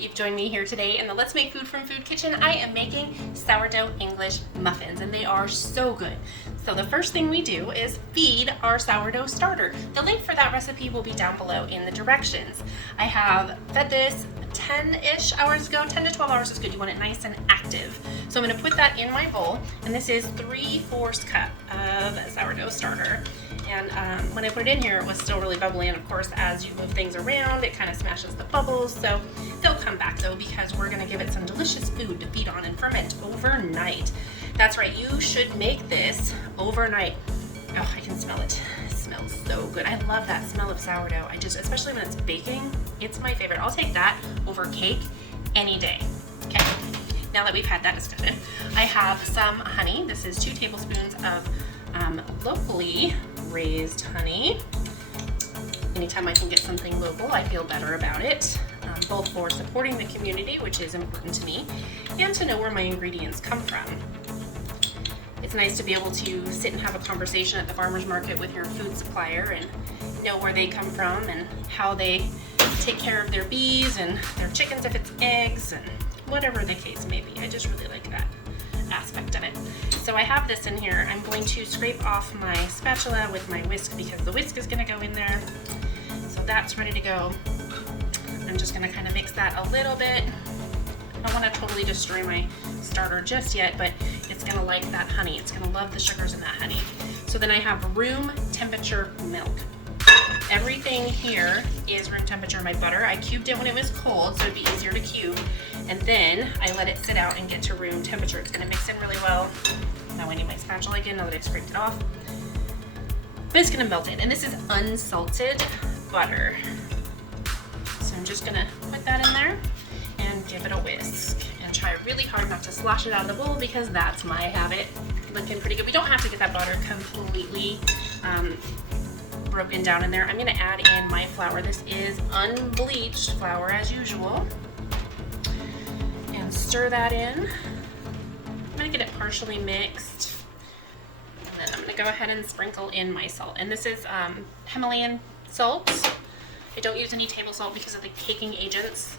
that you've joined me here today in the Let's Make Food from Food Kitchen. I am making sourdough English muffins, and they are so good. So the first thing we do is feed our sourdough starter. The link for that recipe will be down below in the directions. I have fed this 10-ish hours ago. 10 to 12 hours is good. You want it nice and active. So I'm going to put that in my bowl, and this is 3/4 cup of sourdough starter. And when I put it in here, it was still really bubbly, and of course as you move things around it kind of smashes the bubbles, so they'll come back though, because we're going to give it some delicious food to feed on and ferment overnight. That's right, you should make this overnight. Oh, I can smell it. It smells so good. I love that smell of sourdough. Especially when it's baking, it's my favorite. I'll take that over cake any day. Okay, now that we've had that discussion, I have some honey. This is 2 tablespoons of locally raised honey. Anytime I can get something local, I feel better about it, both for supporting the community, which is important to me, and to know where my ingredients come from. It's nice to be able to sit and have a conversation at the farmer's market with your food supplier and know where they come from and how they take care of their bees and their chickens if it's eggs, and whatever the case may be. I just really like that aspect of it. So I have this in here. I'm going to scrape off my spatula with my whisk because the whisk is going to go in there. So that's ready to go. I'm just going to kind of mix that a little bit. I don't want to totally destroy my starter just yet, but it's going to like that honey. It's going to love the sugars in that honey. So then I have room temperature milk. Everything here is room temperature. My butter, I cubed it when it was cold so it'd be easier to cube, and then I let it sit out and get to room temperature. It's going to mix in really well. Now I need my spatula again now that I've scraped it off. But it's going to melt in, and this is unsalted butter. So I'm just going to put that in there and give it a whisk and try really hard not to slosh it out of the bowl, because that's my habit. Looking pretty good. We don't have to get that butter completely broken down in there. I'm going to add in my flour. This is unbleached flour as usual, and stir that in. I'm going to get it partially mixed, and then I'm going to go ahead and sprinkle in my salt, and this is Himalayan salt. I don't use any table salt because of the caking agents.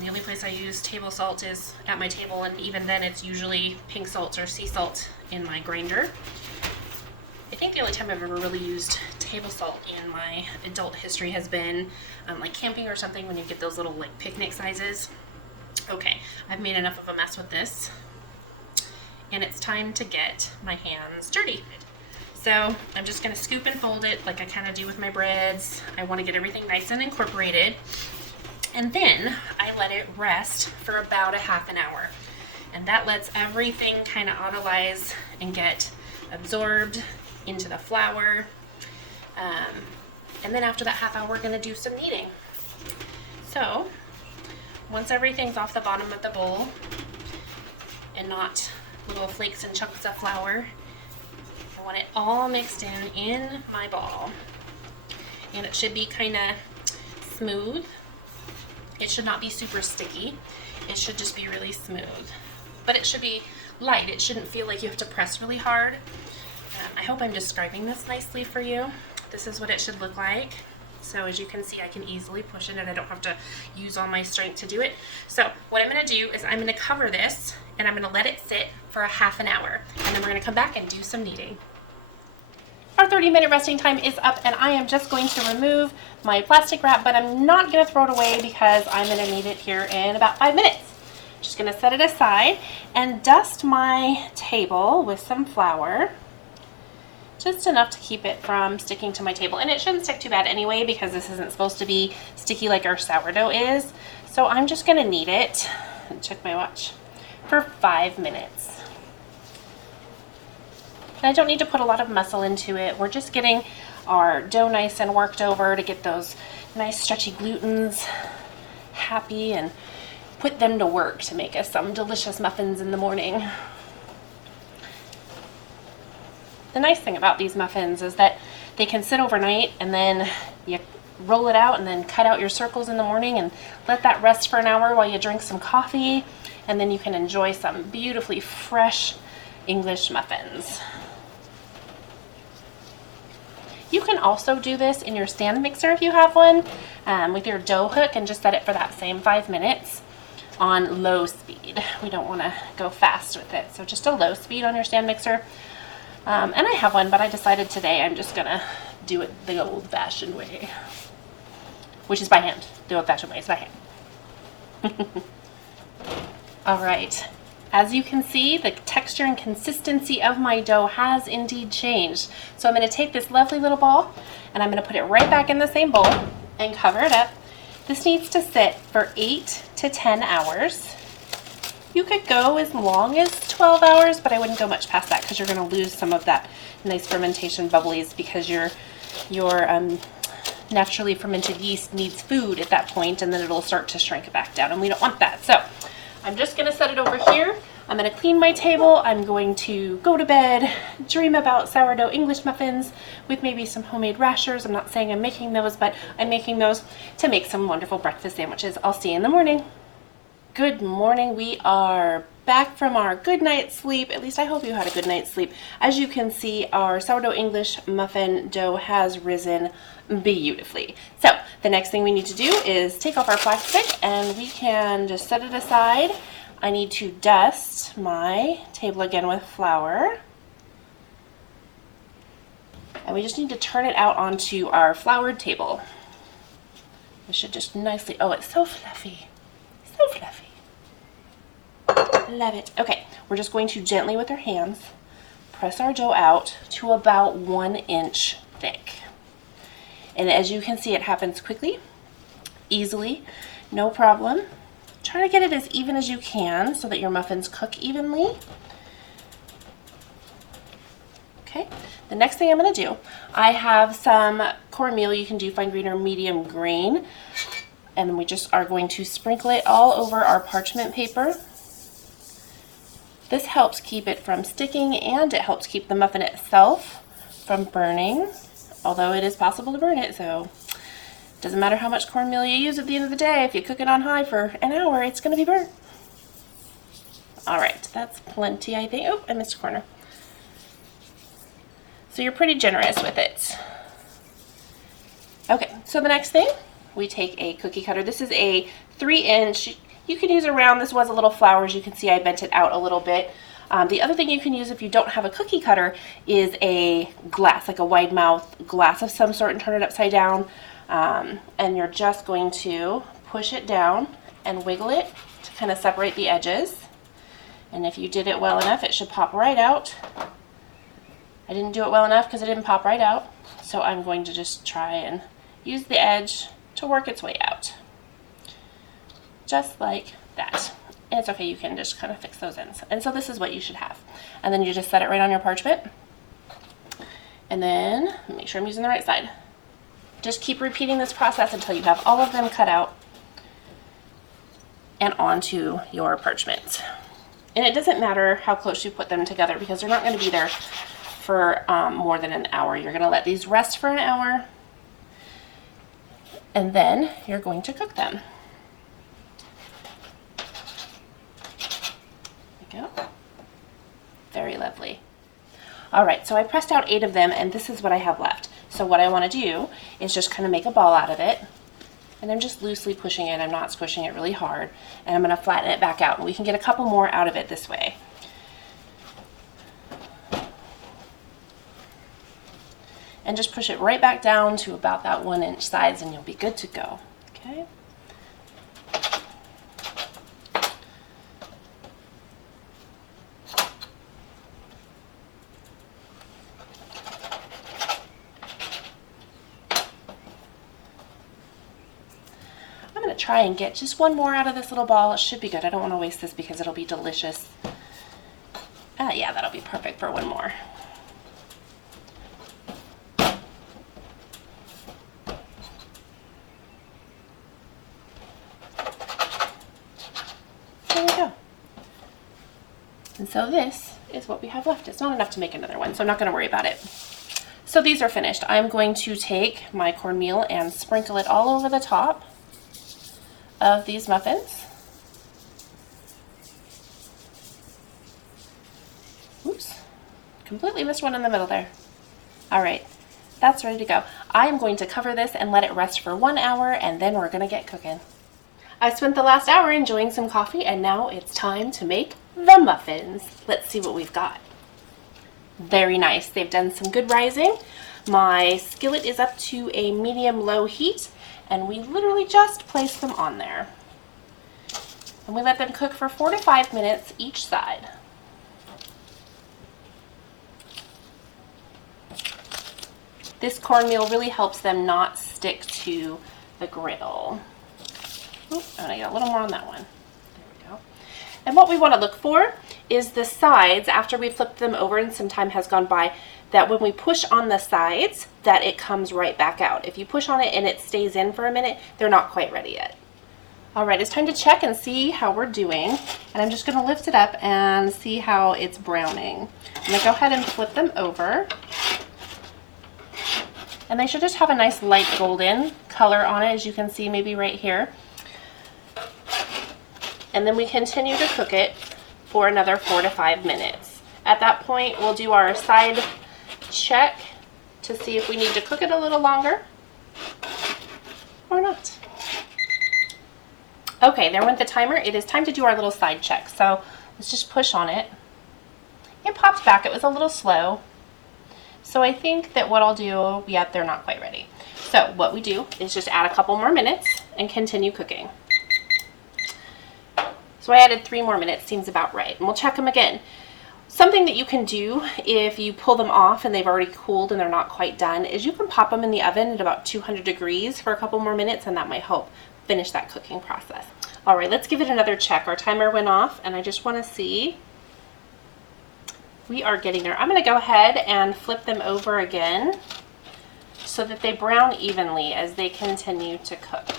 The only place I use table salt is at my table, and even then it's usually pink salt or sea salt in my grinder. I think the only time I've ever really used table salt in my adult history has been like camping or something, when you get those little like picnic sizes. Okay, I've made enough of a mess with this, and it's time to get my hands dirty. So I'm just going to scoop and fold it like I kind of do with my breads. I want to get everything nice and incorporated, and then I let it rest for about a half an hour, and that lets everything kind of autolyze and get absorbed into the flour, and then after that half hour we're going to do some kneading. So once everything's off the bottom of the bowl and not little flakes and chunks of flour, I want it all mixed in my ball, and it should be kind of smooth. It should not be super sticky. It should just be really smooth, but it should be light. It shouldn't feel like you have to press really hard. I hope I'm describing this nicely for you. This is what it should look like. So as you can see, I can easily push it, and I don't have to use all my strength to do it. So what I'm going to do is I'm going to cover this, and I'm going to let it sit for a half an hour, and then we're going to come back and do some kneading. Our 30-minute resting time is up, and I am just going to remove my plastic wrap, but I'm not going to throw it away because I'm going to knead it here in about 5 minutes. Just going to set it aside and dust my table with some flour. Just enough to keep it from sticking to my table, and it shouldn't stick too bad anyway because this isn't supposed to be sticky like our sourdough is. So I'm just going to knead it, and check my watch, for 5 minutes. And I don't need to put a lot of muscle into it. We're just getting our dough nice and worked over to get those nice stretchy glutens happy and put them to work to make us some delicious muffins in the morning. The nice thing about these muffins is that they can sit overnight, and then you roll it out and then cut out your circles in the morning and let that rest for an hour while you drink some coffee, and then you can enjoy some beautifully fresh English muffins. You can also do this in your stand mixer if you have one, with your dough hook, and just set it for that same 5 minutes on low speed. We don't want to go fast with it, so just a low speed on your stand mixer. And I have one, but I decided today I'm just gonna do it the old-fashioned way, which is by hand. The old-fashioned way is by hand. All right. As you can see, the texture and consistency of my dough has indeed changed. So I'm going to take this lovely little ball and I'm going to put it right back in the same bowl and cover it up. This needs to sit for 8 to 10 hours. You could go as long as 12 hours, but I wouldn't go much past that because you're going to lose some of that nice fermentation bubblies, because your naturally fermented yeast needs food at that point, and then it'll start to shrink back down, and we don't want that. So I'm just going to set it over here. I'm going to clean my table. I'm going to go to bed, dream about sourdough English muffins with maybe some homemade rashers. I'm not saying I'm making those, but I'm making those to make some wonderful breakfast sandwiches. I'll see you in the morning. Good morning. We are back from our good night's sleep. At least I hope you had a good night's sleep. As you can see, our sourdough English muffin dough has risen beautifully. So the next thing we need to do is take off our plastic, and we can just set it aside. I need to dust my table again with flour. And we just need to turn it out onto our floured table. It should just nicely, oh, it's so fluffy. So fluffy. Love it. Okay, we're just going to gently with our hands press our dough out to about 1 inch thick. And as you can see, it happens quickly, easily, no problem. Try to get it as even as you can so that your muffins cook evenly. Okay, the next thing I'm going to do, I have some cornmeal. You can do fine grain or medium grain. And then we just are going to sprinkle it all over our parchment paper. This helps keep it from sticking, and it helps keep the muffin itself from burning, although it is possible to burn it, so it doesn't matter how much cornmeal you use at the end of the day. If you cook it on high for an hour, it's going to be burnt. All right, that's plenty, I think. Oh, I missed a corner. So you're pretty generous with it. Okay, so the next thing, we take a cookie cutter. This is a 3-inch. You can use a round. This was a little flour. As you can see, I bent it out a little bit. The other thing you can use if you don't have a cookie cutter is a glass, like a wide mouth glass of some sort, and turn it upside down. And you're just going to push it down and wiggle it to kind of separate the edges. And if you did it well enough, it should pop right out. I didn't do it well enough because it didn't pop right out. So I'm going to just try and use the edge to work its way out. Just like that. And it's okay, you can just kind of fix those ends. And so this is what you should have. And then you just set it right on your parchment. And then, make sure I'm using the right side. Just keep repeating this process until you have all of them cut out and onto your parchment. And it doesn't matter how close you put them together, because they're not going to be there for more than an hour. You're going to let these rest for an hour, and then you're going to cook them. There we go. Very lovely. All right, so I pressed out 8 of them, and this is what I have left. So what I want to do is just kind of make a ball out of it, and I'm just loosely pushing it. I'm not squishing it really hard, and I'm going to flatten it back out, and we can get a couple more out of it this way. And just push it right back down to about that 1-inch size, and you'll be good to go. Okay. I'm going to try and get just one more out of this little ball. It should be good. I don't want to waste this because it'll be delicious. Yeah, that'll be perfect for one more. There we go. And so this is what we have left. It's not enough to make another one, so I'm not going to worry about it. So these are finished. I'm going to take my cornmeal and sprinkle it all over the top of these muffins. Oops, completely missed one in the middle there. All right, That's ready to go. I am going to cover this and let it rest for 1 hour, and then we're gonna get cooking. I spent the last hour enjoying some coffee, and now it's time to make the muffins. Let's see what we've got. Very nice. They've done some good rising. My skillet is up to a medium-low heat, and we literally just place them on there. And we let them cook for 4 to 5 minutes each side. This cornmeal really helps them not stick to the griddle. Oops, I'm gonna get a little more on that one. There we go. And what we want to look for is the sides, after we flipped them over and some time has gone by, that when we push on the sides, that it comes right back out. If you push on it and it stays in for a minute, they're not quite ready yet. All right, it's time to check and see how we're doing. And I'm just gonna lift it up and see how it's browning. I'm gonna go ahead and flip them over. And they should just have a nice light golden color on it, as you can see maybe right here. And then we continue to cook it for another 4 to 5 minutes. At that point, we'll do our side check to see if we need to cook it a little longer or not. Okay, there went the timer. It is time to do our little side check. So let's just push on it. It popped back. It was a little slow. So I think that what I'll do, yeah, they're not quite ready. So what we do is just add a couple more minutes and continue cooking. So I added 3 more minutes, seems about right. And we'll check them again. Something that you can do if you pull them off and they've already cooled and they're not quite done is you can pop them in the oven at about 200 degrees for a couple more minutes, and that might help finish that cooking process. All right, let's give it another check. Our timer went off and I just want to see. We are getting there. I'm going to go ahead and flip them over again so that they brown evenly as they continue to cook.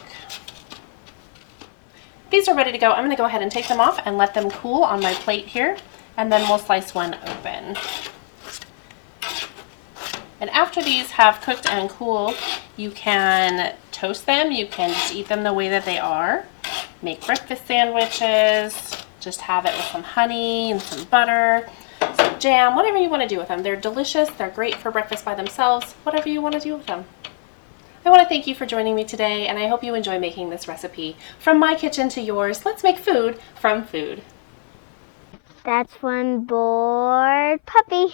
These are ready to go. I'm going to go ahead and take them off and let them cool on my plate here, and then we'll slice one open. And after these have cooked and cooled, you can toast them. You can just eat them the way that they are. Make breakfast sandwiches. Just have it with some honey and some butter, some jam, whatever you want to do with them. They're delicious. They're great for breakfast by themselves, whatever you want to do with them. I want to thank you for joining me today, and I hope you enjoy making this recipe. From my kitchen to yours, let's make food from food. That's one bored puppy.